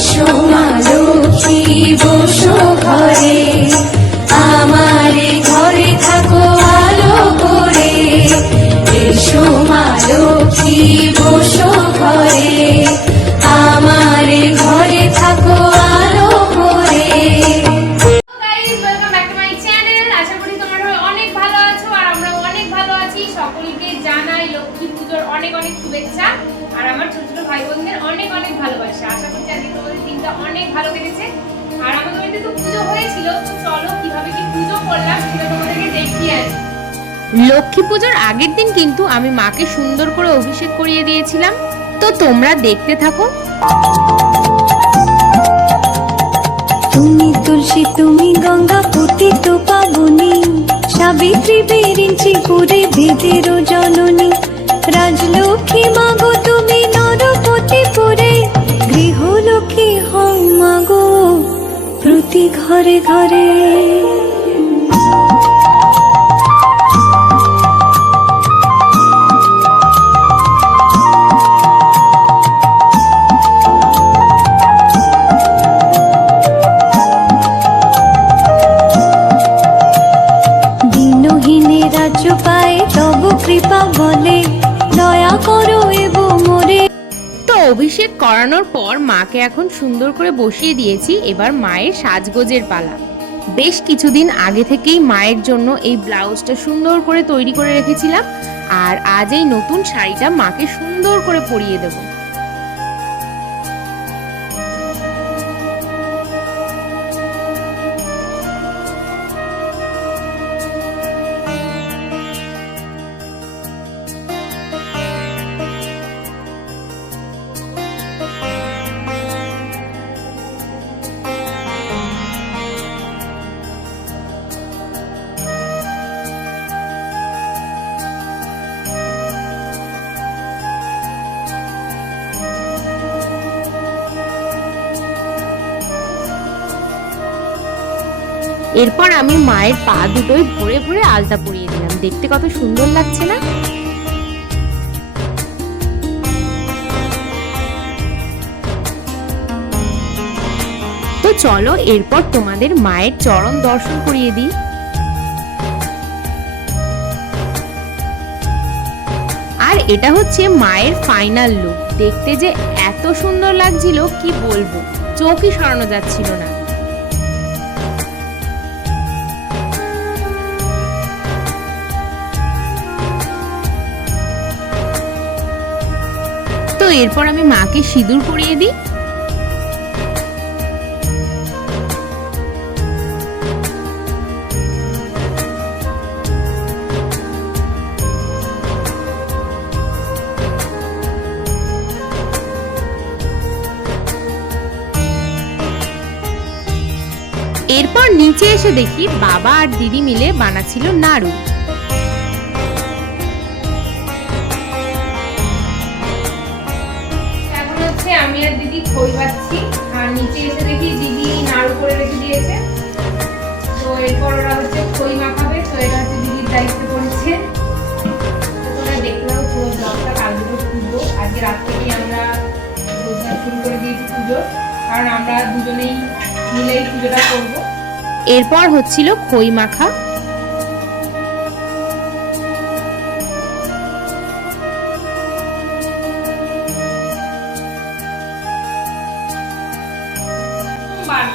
এসো মা লক্ষ্মী বসো ঘরে, আমার ঘরে থাকো আলো করে। এসো মা লক্ষ্মী বসো ঘরে, আমার ঘরে থাকো আলো করে। সকলকে জানাই লক্ষ্মী পুজোর অনেক অনেক শুভেচ্ছা আর আমার ছোট ছোট ভাই বোনদের অনেক অনেক ভালোবাসা। আশা করছি আজকে তোমাদের দিনটা অনেক ভালো কেটেছে। আর আমাদের বাড়িতে তো পুজো হয়েছিল, তো চলো কিভাবে কি পুজো করলাম সেটা তোমাদেরকে দেখিয়ে আসি। লক্ষ্মী পুজোর আগের দিন কিন্তু আমি মাকে সুন্দর করে অভিষেক করিয়ে দিয়েছিলাম, তো তোমরা দেখতে থাকো। তুমি তুলসী তুমি গঙ্গা পতিত পাবনী, সাবিত্রী বিরিঞ্চি পুরে বেদের জননী। রাজলক্ষ্মী মাগো তুমি নরপতি পুরে, গৃহলক্ষ্মী হও মাগো প্রতি ঘরে ঘরে। কৃপা বলে দয়া করো এবং মোরে। তো অভিষেক করানোর পর মাকে এখন সুন্দর করে বসিয়ে দিয়েছি। এবার মায়ের সাজগোজের পালা। বেশ কিছুদিন আগে থেকেই মায়ের জন্য এই ব্লাউজটা সুন্দর করে তৈরি করে রেখেছিলাম, আর আজ এই নতুন শাড়িটা মাকে সুন্দর করে পরিয়ে দেবো। এরপর আমি মায়ের পা দুটোই ভরে ভরে আলতা পরিয়ে দিলাম। দেখতে কত সুন্দর লাগছে না? তো চলো এরপর তোমাদের মায়ের চরণ দর্শন করিয়ে দিই। আর এটা হচ্ছে মায়ের ফাইনাল লুক। দেখতে যে এত সুন্দর লাগছিল কি বলবো, চোখই সরানো যাচ্ছিল না। তো এরপর আমি মাকে সিঁদুর পরিয়ে দিই। এরপর নিচে এসে দেখি বাবা আর দিদি মিলে বানাচ্ছিল নাড়ু। আমি আর দিদি খই ভাজছি, আর নিচে এসে দেখি দিদি নাড়ু করে রেখে দিয়েছে। তো এরপর ওরা হচ্ছে খই মাখাবে, তো এটা হচ্ছে দিদির দায়িত্ব পড়েছে। তোমরা দেখতে পাবো পুরো ব্লগটা। কাল দুটো পুজো, আজকে রাত থেকেই আমরা শুরু করে দিয়েছি পুজো, কারণ আমরা দুজনেই মিলেই পুজোটা করবো। এরপর হচ্ছিল খই মাখা।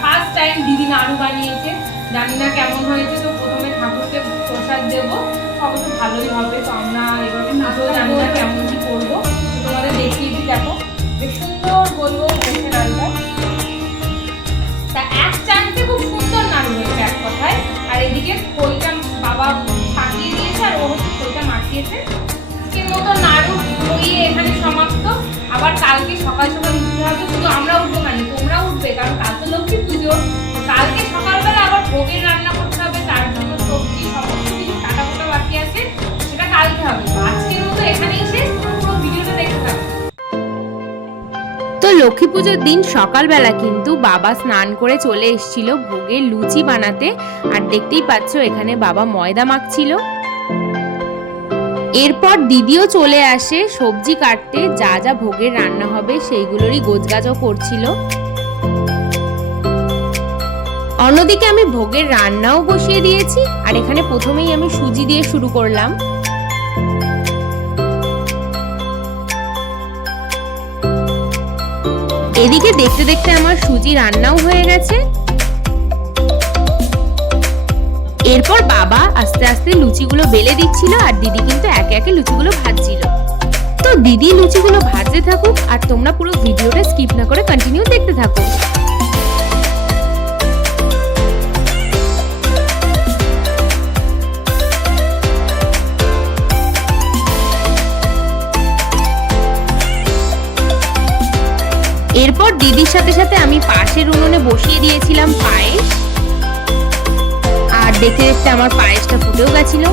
ফার্স্ট টাইম দিদি নাড়ু বানিয়েছে, জানি না কেমন হয়েছে। তো প্রথমে ঠাকুরকে প্রসাদ দেবো, অবশ্য ভালোই হবে। তো আমরা এভাবে নাড়ু জানি না কেমন কি করবো, তোমাদের দেখিয়ে দিই। দেখো বেশ সুন্দর বলবো হয়েছে নাড়ুটা। তা এক চান্সে খুব সুন্দর নাড়ু হয়েছে এক কথায়। আর এদিকে খইটা বাবা পাকিয়ে দিয়েছে, আর ও হচ্ছে খইটা মাখিয়েছে। আজকের মতো নাড়ু খইয়ে এখানে সমাপ্ত। আবার কালকে সকাল সকাল উঠতে হবে। শুধু আমরা উঠবো না, তোমরা উঠবে, কারণ কাল তো লক্ষ্মী পুজো। কালকে সকালবেলা আবার ভোগের রান্না করতে হবে, তার জন্য সবজি সমস্ত কিছু কাটা কোটা বাকি আছে, সেটা কালকে হবে। আজকের মতো এখানেই শেষ। পুরো ভিডিওটা দেখতে থাকো। তো লক্ষ্মী পুজোর দিন সকালবেলা কিন্তু বাবা স্নান করে চলে এসেছিল ভোগের লুচি বানাতে। আর দেখতেই পাচ্ছ এখানে বাবা ময়দা মাখছিল। এরপর দিদিও চলে আসে সবজি কাটতে, যা যা ভোগের রান্না হবে সেইগুলোরই গোছগাছও করছিল। অন্যদিকে আমি ভোগের রান্নাও বসিয়ে দিয়েছি, আর এখানে প্রথমেই আমি সুজি দিয়ে শুরু করলাম। এদিকে দেখতে দেখতে আমার সুজি রান্নাও হয়ে গেছে। এরপর বাবা আস্তে আস্তে লুচিগুলো বেলে দিচ্ছিল, আর দিদি কিন্তু একে একে লুচিগুলো ভাজছিল। তো দিদি লুচিগুলো ভাজতে থাকুক, আর তোমরা পুরো ভিডিওটা স্কিপ না করে কন্টিনিউ দেখতে থাকো। এরপর দিদির সাথে সাথে আমি পাশের উনুনে বসিয়ে দিয়েছিলাম পায়েস, আর দেখতে দেখতে আমার পায়েসটা ফুটেও গেছিল।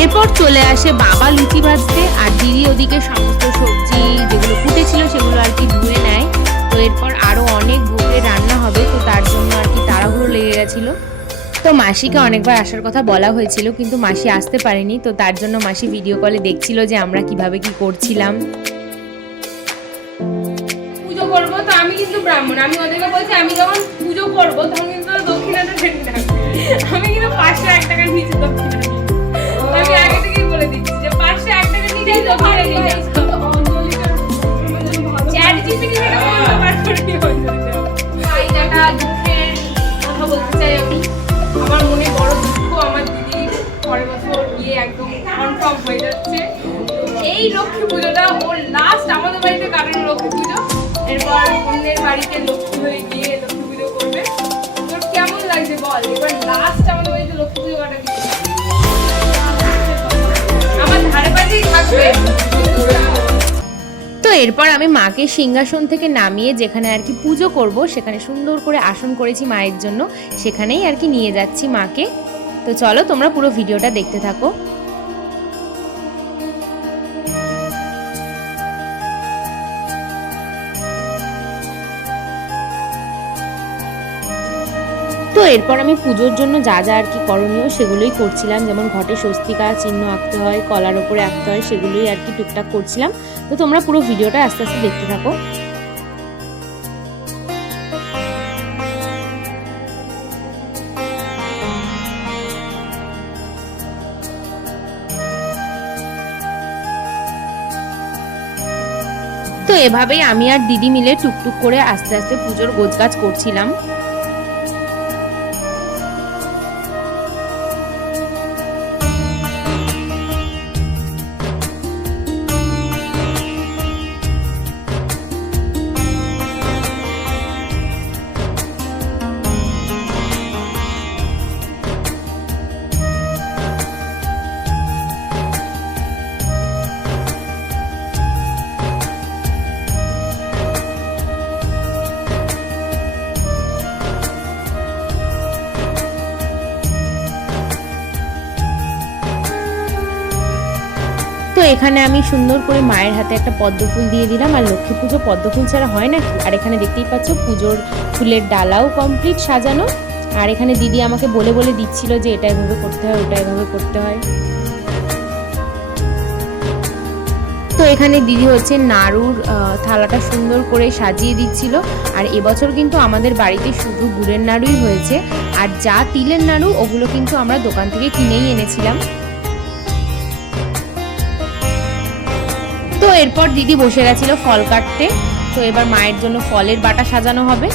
এরপর চলে আসে বাবা লুচি ভাজতে, আর দিদি ওদিকে সমস্ত সবজি যেগুলো ফুটেছিল সেগুলো আর কি ধুয়ে নেয়। তো এরপর আরো অনেক ভোগের রান্না হবে, তো তার জন্য আর কি তাড়াহুড়ো লেগে গেছিল। তো মাসিকে অনেকবার আসার কথা বলা হয়েছিল, কিন্তু মাসি আসতে পারেনি। তো তার জন্য মাসি ভিডিও কলে দেখছিল যে আমরা কিভাবে কি করছিলাম। পুজো করবো, তো আমি কিন্তু ব্রাহ্মণ, আমি ওদেরকে বলছি আমি যখন পুজো করবো তখন কিন্তু দক্ষিণাটা রেডি থাকবে। আমি কিন্তু 501 টাকার নিচে দক্ষিণা নিই। আমি আগে থেকেই বলে দিচ্ছি যে 501 টাকার নিচেই দক্ষিণা নিই। চ্যারিটি থেকে সেটা বলতে পারছি ভাই টাকা দুঃখের কথা বলতে চাই আমি। আমার মনে বড় দুঃখ, আমার দিদি পরের বছর গিয়ে একদম কনফার্ম হয়ে যাচ্ছে। এই লক্ষ্মী পুজোটা ওর লাস্ট আমাদের বাড়িতে কাটানো লক্ষ্মী পুজো, এরপর অন্যের বাড়িতে লক্ষ্মী হয়ে গিয়ে লক্ষ্মী পুজো করবে। তোর কেমন লাগছে বল, এবার লাস্ট আমাদের বাড়িতে লক্ষ্মী পুজো কাটাবি। আমার ধারে পাশেই থাকবে। তো এরপর আমি মাকে সিংহাসন থেকে নামিয়ে যেখানে আর কি পুজো করব সেখানে সুন্দর করে আসন করেছি মায়ের জন্য, সেখানেই আর কি নিয়ে যাচ্ছি মাকে। তো চলো তোমরা পুরো ভিডিওটা দেখতে থাকো। তো এরপর আমি পুজোর জন্য যা যা আর কি করণীয় সেগুলোই করছিলাম, যেমন ঘটে স্বস্তিকা চিহ্ন আঁকতে হয়, কলার ওপরে আঁকতে হয়, সেগুলোই আর কি টুকটাক করছিলাম। তো তোমরা পুরো ভিডিওটা আস্তে আস্তে দেখতে থাকো। তো এভাবেই আমি আর দিদি মিলে টুকটুক করে আস্তে আস্তে পুজোর গোছগাছ করছিলাম। তো এখানে আমি সুন্দর করে মায়ের হাতে একটা পদ্ম ফুল দিয়ে দিলাম, আর লক্ষ্মী পুজো পদ্ম ফুল ছাড়া হয় নাকি। আর এখানে দেখতেই পাচ্ছ পুজোর ফুলের ডালাও কমপ্লিট সাজানো, আর এখানে দিদি আমাকে বলে বলে দিচ্ছিল যে এটা এভাবে করতে হয়, ওটা এভাবে করতে হয়। তো এখানে দিদি হচ্ছে নাড়ুর থালাটা সুন্দর করে সাজিয়ে দিচ্ছিল। আর এবছর কিন্তু আমাদের বাড়িতে শুধু গুড়ের নাড়ুই হয়েছে, আর যা তিলের নাড়ু ওগুলো কিন্তু আমরা দোকান থেকে কিনেই এনেছিলাম। তো এরপর দিদি বসে গেছিল ফল কাটতে। তো এবার মায়ের জন্য ফলের বাটা সাজানো হবে।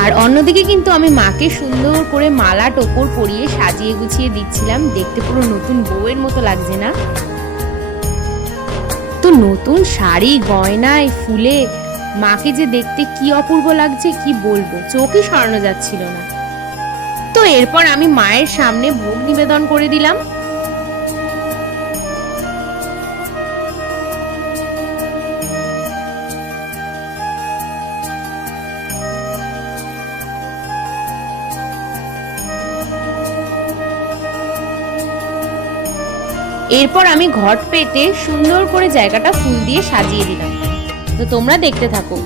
আর অন্যদিকে কিন্তু আমি মাকে সুন্দর করে মালা টোপর পরিয়ে সাজিয়ে গুছিয়ে দিচ্ছিলাম, দেখতে পুরো নতুন বউয়ের মতো লাগছে না? তো নতুন শাড়ি গয়নায় ফুলে মাকে যে দেখতে কি অপূর্ব লাগছে কি বলবো, চোখই সরানো যাচ্ছিল না। তো এরপর আমি মায়ের সামনে ভোগ নিবেদন করে দিলাম। এরপর আমি ঘট পেতে সুন্দর করে জায়গাটা ফুল দিয়ে সাজিয়ে দিলাম। তো তোমরা দেখতে থাকো।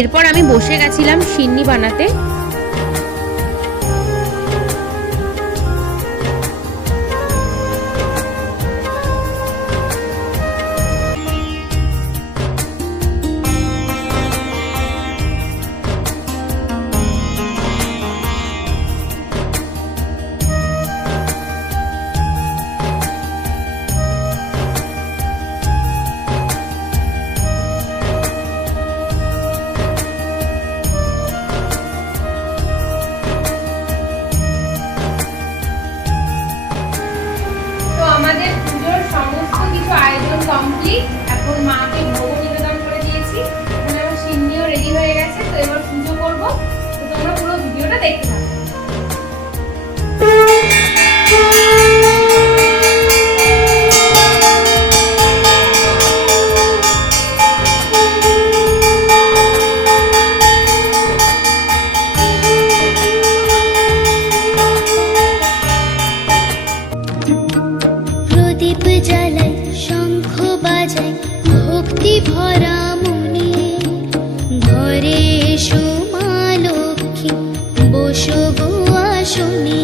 এরপর আমি বসে গেছিলাম সিন্নি বানাতে। আমাদের পুজোর সমস্ত কিছু আয়োজন কমপ্লিট। এখন মাকে ভোগ নিবেদন করে দিয়েছি, এখানে আমার সিন্নিও রেডি হয়ে গেছে। তো এবার পুজো করবো, তো তোমরা পুরো ভিডিওটা দেখতে থাকো। প্রদীপ জ্বালাই শঙ্খ বাজাই ভক্তি ভরা মনে, ঘরে এসো মা লক্ষ্মী বসো গো আসনে।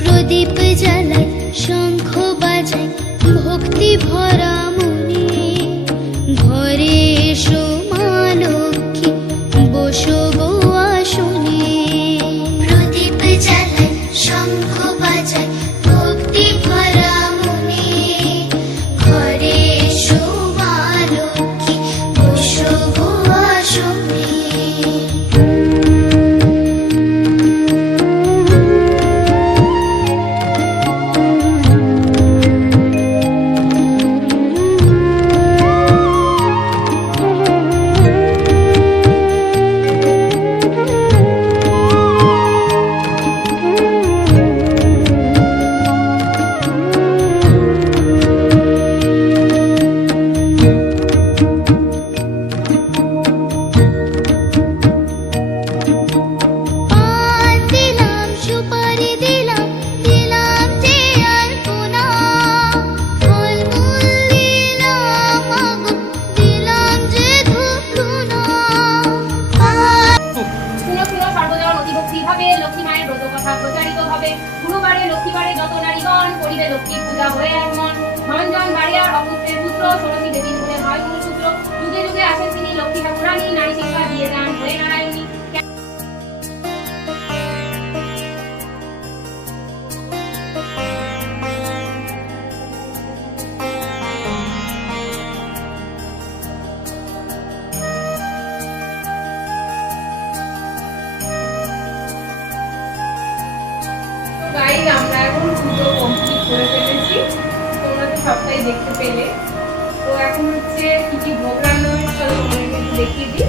প্রদীপ জ্বালাই শঙ্খ বাজাই ভক্তি ভরা মনে, ঘরে এসো মা লক্ষ্মী বসো গো আসনে। প্রদীপ জ্বালাই শঙ্খ বাজাই ভক্তি ভরা মনে, ঘরে এসো মা লক্ষ্মী বসো গো আসনে। পান দিলাম সুপারি দিলাম দিলাম যে আলপনা, ফলমূল দিলাম মাগো দিলাম যে ধূপ ধুনা। শুনো শুনো, সর্বজন অতি ভক্তিভাবে লক্ষ্মী মায়ের ব্রত কথা প্রচারিত হবে। গুরুবারে লক্ষ্মীবারে যত নারীগণ করিবে লক্ষ্মী পূজা হয়ে এক মন। ধনজন বাড়িয়ার অপুত্রের পুত্র ষোড়শী দেবীর গুণে হয় গুণসূত্র। যুগে যুগে আসেন তিনি লক্ষ্মী ঠাকুরানী, নারী শিক্ষা দিয়ে যান হয়ে নারায়ণী। গাইজ, আমরা এখন পুজো কমপ্লিট করে ফেলেছি, তোমরা তো সবটাই দেখতে পেলে। তো এখন হচ্ছে কি কি ভোগ রান্না হয়েছে চলো তোমাদেরকে একটু দেখিয়ে দিই।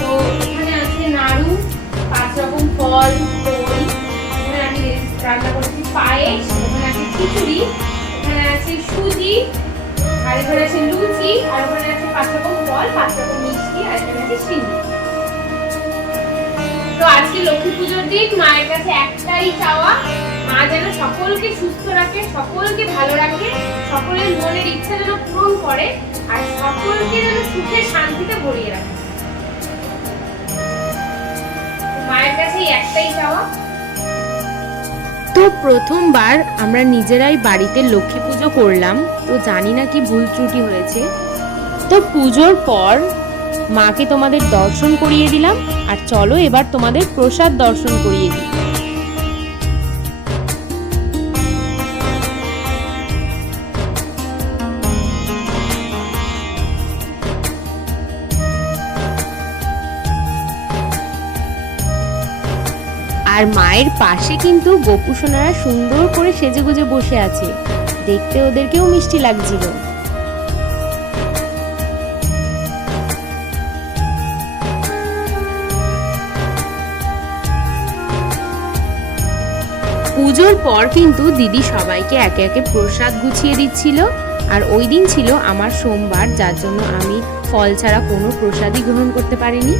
তো এখানে আছে নাড়ু, 5 রকম ফল, দই, এখানে আমি রান্না করেছি পায়েস, এখানে আছে খিচুড়ি, এখানে আছে সুজি, আর এখানে আছে লুচি, আর ওখানে আছে 5 রকম ফল, 5 রকম মিষ্টি, আর এখানে আছে সিন্নি। তো আজকে লক্ষ্মী পুজোর দিন মায়ের কাছে একটাই চাওয়া, মা যেন সকলকে সুস্থ রাখে, সকলকে ভালো রাখে, সকলের মনের ইচ্ছা যেন পূরণ করে, আর সকলকে যেন সুখে শান্তিতে ভরিয়ে রাখে। মায়ের কাছে একটাই চাওয়া। তো প্রথমবার আমরা নিজেরাই বাড়িতে লক্ষ্মী পুজো করলাম, তো জানি না কি ভুল ত্রুটি হয়েছে। তো পুজোর পর মাকে তোমাদের দর্শন করিয়ে দিলাম, আর চলো এবার তোমাদের প্রসাদ দর্শন করিয়ে দিই। আর মায়ের পাশে কিন্তু গোপু সোনারা সুন্দর করে সেজেগুজে বসে আছে, দেখতে ওদেরকেও মিষ্টি লাগছিল। পুজোর পর কিন্তু দিদি সবাইকে একে একে প্রসাদ গুছিয়ে দিচ্ছিল। আর ওই দিন ছিল আমার সোমবার, যার জন্য আমি ফল ছাড়া কোনো প্রসাদই গ্রহণ করতে পারিনি।